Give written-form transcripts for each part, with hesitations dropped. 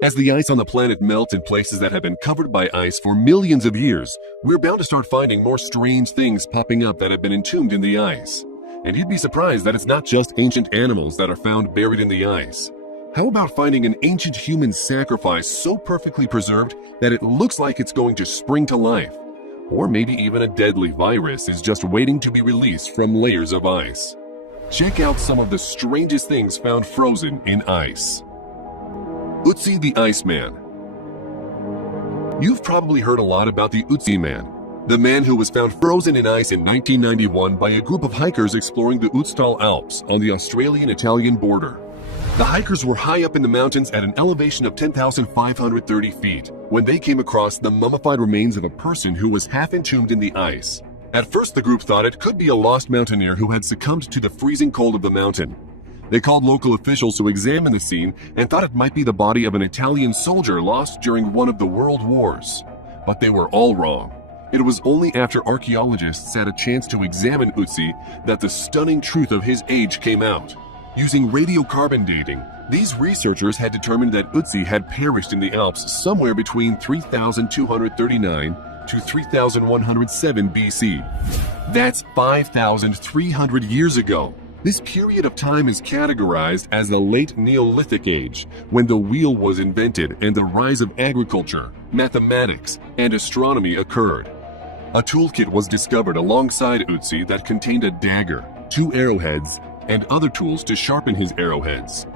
As the ice on the planet melts in places that have been covered by ice for millions of years, we're bound to start finding more strange things popping up that have been entombed in the ice. And you'd be surprised that it's not just ancient animals that are found buried in the ice. How about finding an ancient human sacrifice so perfectly preserved that it looks like it's going to spring to life? Or maybe even a deadly virus is just waiting to be released from layers of ice. Check out some of the strangest things found frozen in ice. Ötzi the Iceman. You've probably heard a lot about the Ötzi Man, the man who was found frozen in ice in 1991 by a group of hikers exploring the Ötztal Alps on the Australian-Italian border. The hikers were high up in the mountains at an elevation of 10,530 feet when they came across the mummified remains of a person who was half entombed in the ice. At first, the group thought it could be a lost mountaineer who had succumbed to the freezing cold of the mountain. They called local officials to examine the scene and thought it might be the body of an Italian soldier lost during one of the world wars. But they were all wrong. It was only after archaeologists had a chance to examine Ötzi that the stunning truth of his age came out. Using radiocarbon dating, these researchers had determined that Ötzi had perished in the Alps somewhere between 3,239 to 3,107 BC. That's 5,300 years ago. This period of time is categorized as the late Neolithic age, when the wheel was invented and the rise of agriculture, mathematics, and astronomy occurred. A toolkit was discovered alongside Ötzi that contained a dagger, 2 arrowheads, and other tools to sharpen his arrowheads.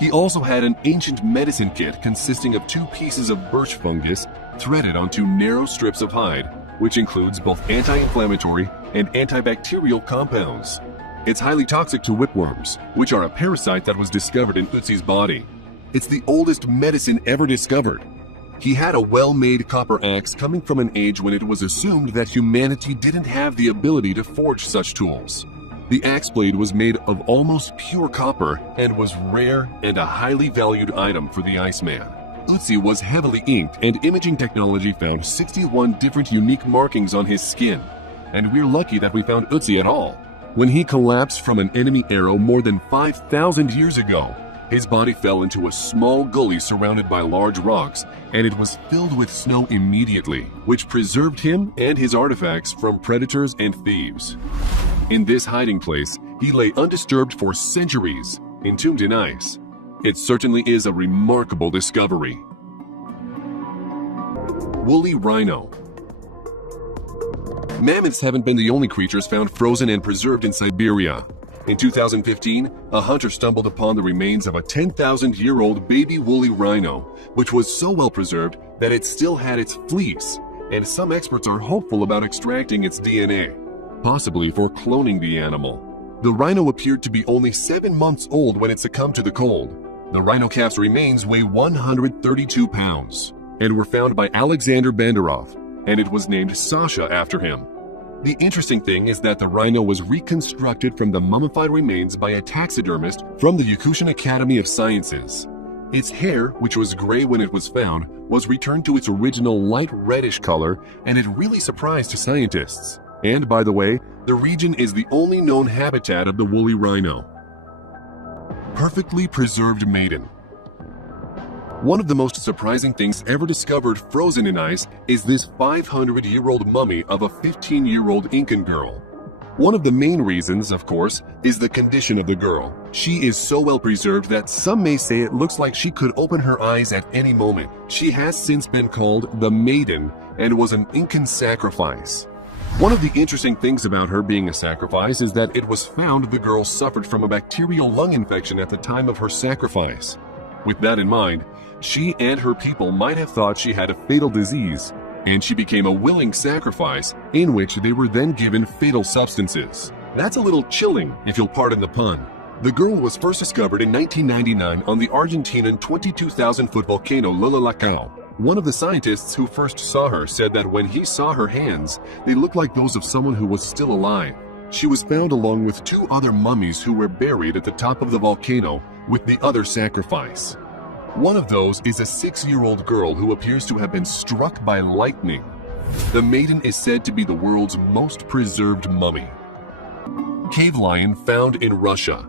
He also had an ancient medicine kit consisting of 2 pieces of birch fungus threaded onto narrow strips of hide, which includes both anti-inflammatory and antibacterial compounds. It's highly toxic to whipworms, which are a parasite that was discovered in Ötzi's body. It's the oldest medicine ever discovered. He had a well-made copper axe coming from an age when it was assumed that humanity didn't have the ability to forge such tools. The axe blade was made of almost pure copper and was rare and a highly valued item for the Iceman. Ötzi was heavily inked, and imaging technology found 61 different unique markings on his skin. And we're lucky that we found Ötzi at all. When he collapsed from an enemy arrow more than 5,000 years ago, his body fell into a small gully surrounded by large rocks, and it was filled with snow immediately, which preserved him and his artifacts from predators and thieves. In this hiding place, he lay undisturbed for centuries, entombed in ice. It certainly is a remarkable discovery. Woolly rhino. Mammoths haven't been the only creatures found frozen and preserved in Siberia. In 2015, a hunter stumbled upon the remains of a 10,000-year-old baby woolly rhino, which was so well preserved that it still had its fleece, and some experts are hopeful about extracting its DNA, possibly for cloning the animal. The rhino appeared to be only 7 months old when it succumbed to the cold. The rhino calf's remains weigh 132 pounds and were found by Alexander Banderov, and it was named Sasha after him. The interesting thing is that the rhino was reconstructed from the mummified remains by a taxidermist from the Yakutian Academy of Sciences. Its hair, which was gray when it was found, was returned to its original light reddish color, and it really surprised scientists. And by the way, the region is the only known habitat of the woolly rhino. Perfectly preserved maiden. One of the most surprising things ever discovered frozen in ice is this 500-year-old mummy of a 15-year-old Incan girl. One of the main reasons, of course, is the condition of the girl. She is so well preserved that some may say it looks like she could open her eyes at any moment. She has since been called the Maiden and was an Incan sacrifice. One of the interesting things about her being a sacrifice is that it was found the girl suffered from a bacterial lung infection at the time of her sacrifice. With that in mind, she and her people might have thought she had a fatal disease, and she became a willing sacrifice in which they were then given fatal substances. That's a little chilling, if you'll pardon the pun. The girl was first discovered in 1999 on the Argentinian 22,000-foot volcano Lulilacao. One of the scientists who first saw her said that when he saw her hands, they looked like those of someone who was still alive. She was found along with 2 other mummies who were buried at the top of the volcano with the other sacrifice. One of those is a 6-year-old girl who appears to have been struck by lightning. The maiden is said to be the world's most preserved mummy. Cave lion found in Russia.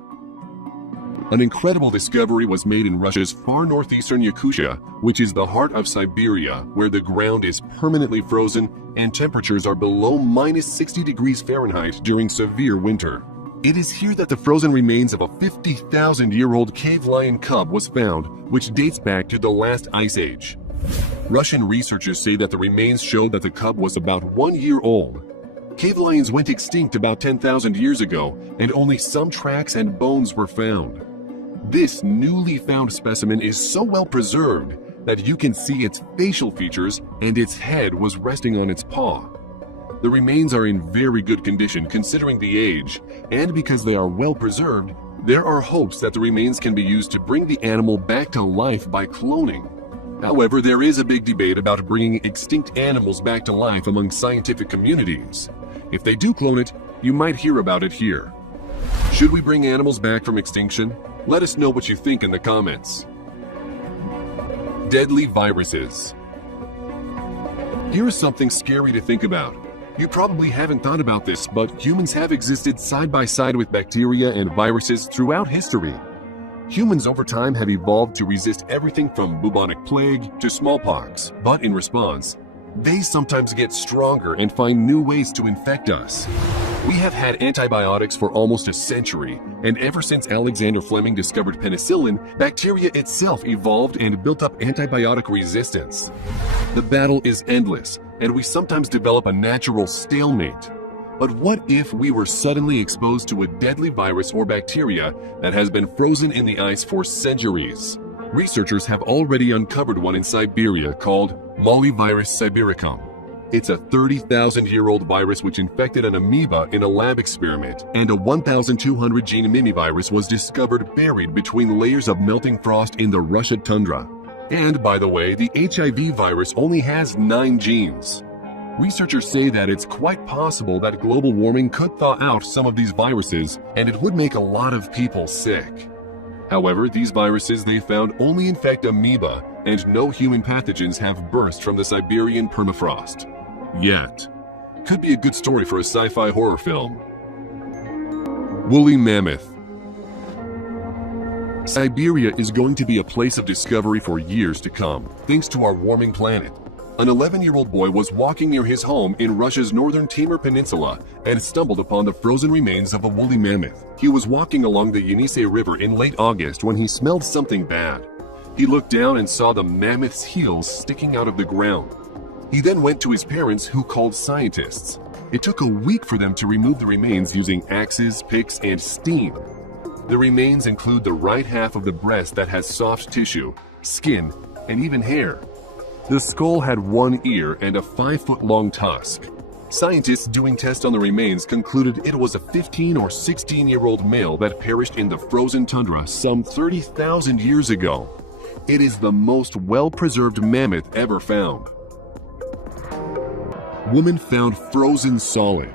An incredible discovery was made in Russia's far northeastern Yakutia, which is the heart of Siberia, where the ground is permanently frozen and temperatures are below minus 60 degrees Fahrenheit during severe winter. It is here that the frozen remains of a 50,000-year-old cave lion cub was found, which dates back to the last ice age. Russian researchers say that the remains show that the cub was about 1 year old. Cave lions went extinct about 10,000 years ago, and only some tracks and bones were found. This newly found specimen is so well preserved that you can see its facial features and its head was resting on its paw. The remains are in very good condition considering the age, and because they are well preserved, there are hopes that the remains can be used to bring the animal back to life by cloning. However, there is a big debate about bringing extinct animals back to life among scientific communities. If they do clone it, you might hear about it here. Should we bring animals back from extinction? Let us know what you think in the comments. Deadly viruses. Here is something scary to think about. You probably haven't thought about this, but humans have existed side by side with bacteria and viruses throughout history. Humans over time have evolved to resist everything from bubonic plague to smallpox, but in response, they sometimes get stronger and find new ways to infect us. We have had antibiotics for almost a century, and ever since Alexander Fleming discovered penicillin, bacteria itself evolved and built up antibiotic resistance. The battle is endless, and we sometimes develop a natural stalemate. But what if we were suddenly exposed to a deadly virus or bacteria that has been frozen in the ice for centuries? Researchers have already uncovered one in Siberia called Mollivirus sibiricum. It's a 30,000-year-old virus which infected an amoeba in a lab experiment, and a 1,200 gene mimivirus was discovered buried between layers of melting frost in the Russian tundra. And by the way, the HIV virus only has 9 genes. Researchers say that it's quite possible that global warming could thaw out some of these viruses, and it would make a lot of people sick. However, these viruses they found only infect amoeba, and no human pathogens have burst from the Siberian permafrost. Yet. Could be a good story for a sci-fi horror film. Woolly mammoth. Siberia is going to be a place of discovery for years to come, thanks to our warming planet. An 11-year-old boy was walking near his home in Russia's northern Timor Peninsula and stumbled upon the frozen remains of a woolly mammoth. He was walking along the Yenisei River in late August when he smelled something bad. He looked down and saw the mammoth's heels sticking out of the ground. He then went to his parents, who called scientists. It took a week for them to remove the remains using axes, picks, and steam. The remains include the right half of the breast that has soft tissue, skin, and even hair. The skull had 1 ear and a 5-foot-long tusk. Scientists doing tests on the remains concluded it was a 15 or 16-year-old male that perished in the frozen tundra some 30,000 years ago. It is the most well-preserved mammoth ever found. Woman found frozen solid.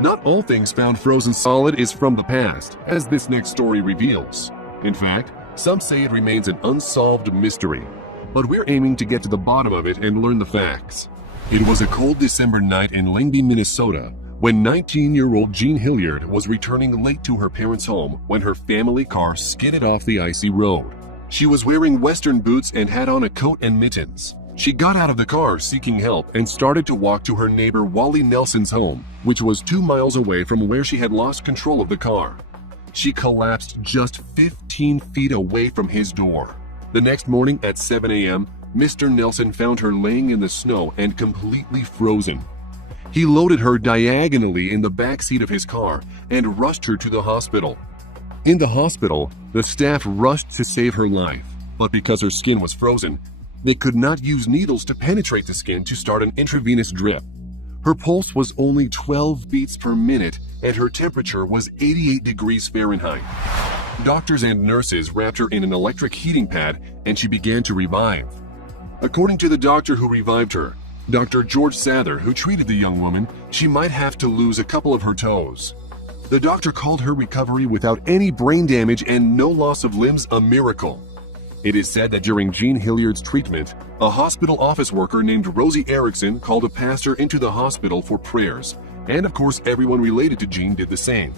Not all things found frozen solid is from the past, as this next story reveals. In fact, some say it remains an unsolved mystery. But we're aiming to get to the bottom of it and learn the facts. It was a cold December night in Lyngby, Minnesota, when 19-year-old Jean Hilliard was returning late to her parents' home when her family car skidded off the icy road. She was wearing Western boots and had on a coat and mittens. She got out of the car seeking help and started to walk to her neighbor Wally Nelson's home, which was 2 miles away from where she had lost control of the car. She collapsed just 15 feet away from his door. The next morning at 7 a.m., Mr. Nelson found her laying in the snow and completely frozen. He loaded her diagonally in the back seat of his car and rushed her to the hospital. In the hospital, the staff rushed to save her life, but because her skin was frozen, they could not use needles to penetrate the skin to start an intravenous drip. Her pulse was only 12 beats per minute and her temperature was 88 degrees Fahrenheit. Doctors and nurses wrapped her in an electric heating pad and she began to revive. According to the doctor who revived her, Dr. George Sather, who treated the young woman, she might have to lose a couple of her toes. The doctor called her recovery without any brain damage and no loss of limbs a miracle. It is said that during Jean Hilliard's treatment, a hospital office worker named Rosie Erickson called a pastor into the hospital for prayers, and of course everyone related to Jean did the same.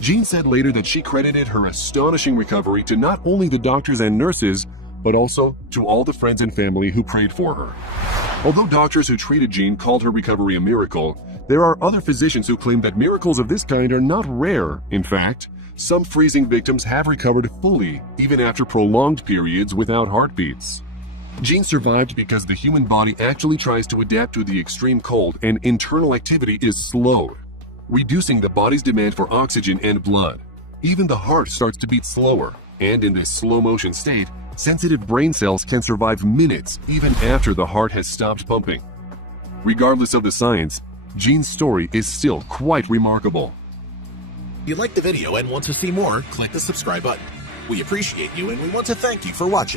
Jean said later that she credited her astonishing recovery to not only the doctors and nurses, but also to all the friends and family who prayed for her. Although doctors who treated Jean called her recovery a miracle, there are other physicians who claim that miracles of this kind are not rare. In fact, some freezing victims have recovered fully, even after prolonged periods without heartbeats. Jean survived because the human body actually tries to adapt to the extreme cold, and internal activity is slowed, reducing the body's demand for oxygen and blood. Even the heart starts to beat slower, and in this slow-motion state, sensitive brain cells can survive minutes even after the heart has stopped pumping. Regardless of the science, Jean's story is still quite remarkable. If you liked the video and want to see more, click the subscribe button. We appreciate you and we want to thank you for watching.